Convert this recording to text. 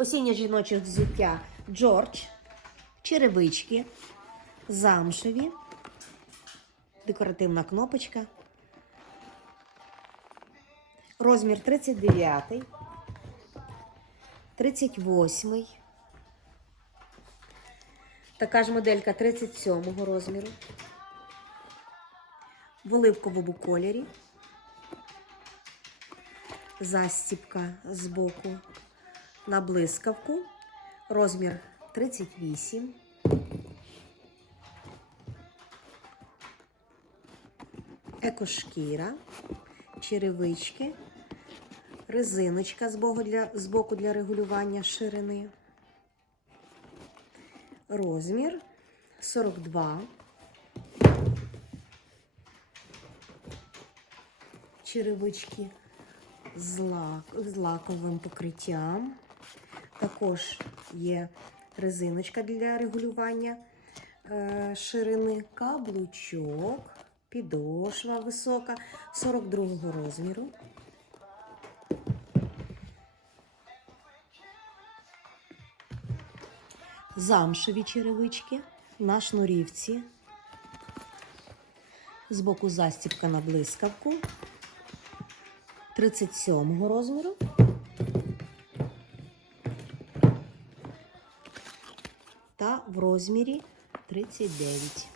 Осіннє жіноче взуття Джордж, черевички, замшеві, декоративна кнопочка. Розмір 39, 38. Така ж моделька 37 розміру. В оливковому кольорі. Застіпка з боку на блискавку. Розмір 38. Екошкіра, черевички, резиночка з боку для, з боку для регулювання ширини. Розмір 42. Черевички з, лак, з лаковим покриттям. Також є резиночка для регулювання е, ширини, каблучок, підошва висока 42 розміру. Замшеві черевички на шнурівці. Збоку застібка на блискавку 37 розміру. Та в розмірі 39.